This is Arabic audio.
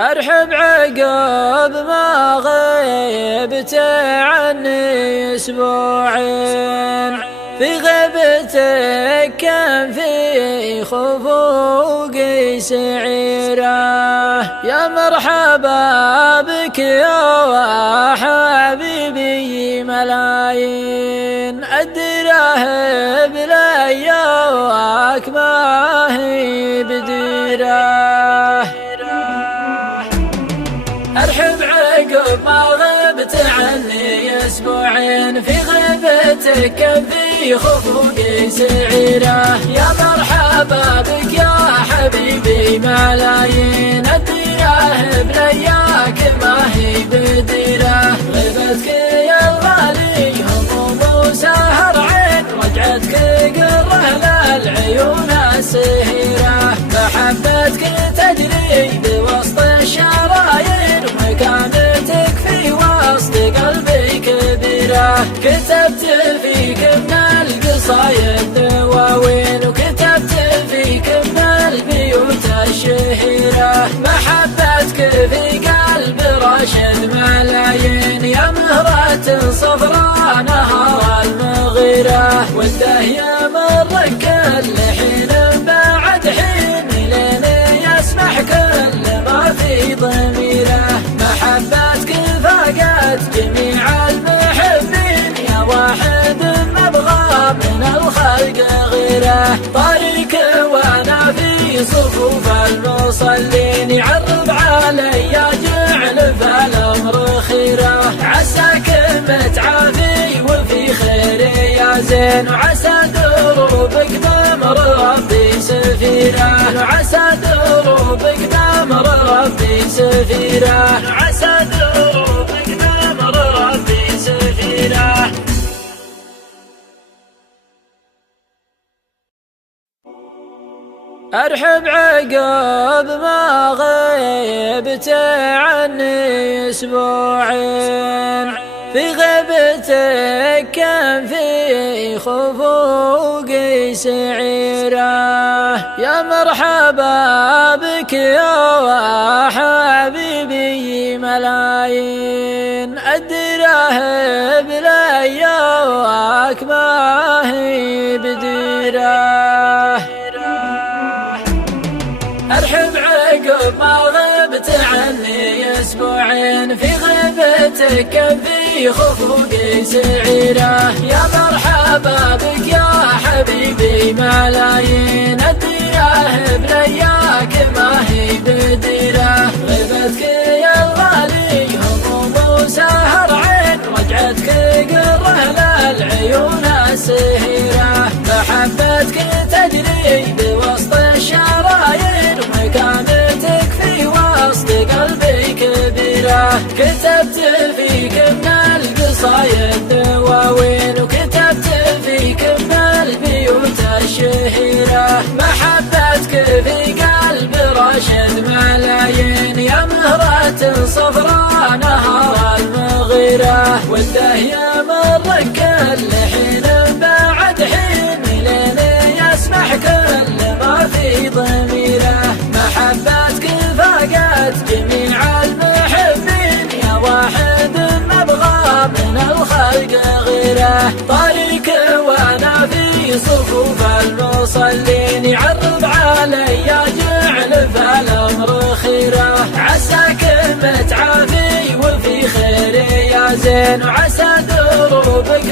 أرحب عقب ما غيبت عني أسبوعين، في غيبتك كان في خفوقي سعيرة. يا مرحبا بك يا حبيبي ملايين، الدراهم لياك ما هي بديرة. أرحب عقب ما غبت عني أسبوعين، في غيبتك كان في خفوقي سعيرة. يا مرحبا بك يا حبيبي ملايين، الدراهم لياك ما هي بديرة. غيبتك يا الغالي هموم وسهر عين، رجعتك قره للعيون السهيرة. محبتك تجري بوسط الشرايين، ومكانتك في وسط قلبي كبيرة. كتبت فيك من القصايد دواوين، وكتبت فيك من البيوت الشهيرة. محبتك في قلب راشد ملايين، يا مهرة صفراء نهار المغيرة. وده يمر كل حين بعد حين، لين يسمح كل ما في ضميره. محبتك فاقت جميع المحبين، يا واحد مبغى من الخلق غيره. طريق وانا في صفوف المصلين، يعرض علي جعل فالامر خيره. عساك متعافي وفي خير يا زين، وعسى دروبك بامر ربي سفيره. وعسى دروبك بامر ربي سفيره. وعسى دروبك بامر ربي سفيره. أرحب عقب ما غيبت عني أسبوعين، في غيبتك كان في خفوقي سعيرة. يا مرحبا بك يا حبيبي ملايين، الدراهم لياك ما هي بديرة. أرحب عقب ما غبت عني أسبوعين، في غيبتك كان في خفوقي سعيرة. يا مرحبا بك يا حبيبي ملايين، الدراهم لياك ما هي بديرة. غيبتك يا الغالي هموم وسهر عين، رجعتك قره للعيون السهيرة. محبتك تجري بوسط الشرايين، ومكانتك في وسط قلبي كبيرة. كتبت فيك من القصايد دواوين، وكتبت فيك من البيوت الشهيرة. محبتك في قلب راشد ملايين، يا مهرة صفراء نهار المغيرة. وده يمر كل حين بعد حين، لين يسمح كل ما في ضميره. محبتك فاقت جميع المحبين، يا واحد مبغى من الخلق غيره. طريق وانا في صفوف المصلين، يعرض علي جعل فالامر خيره. عساك متعافي وفي خير يا زين، وعسى دروبك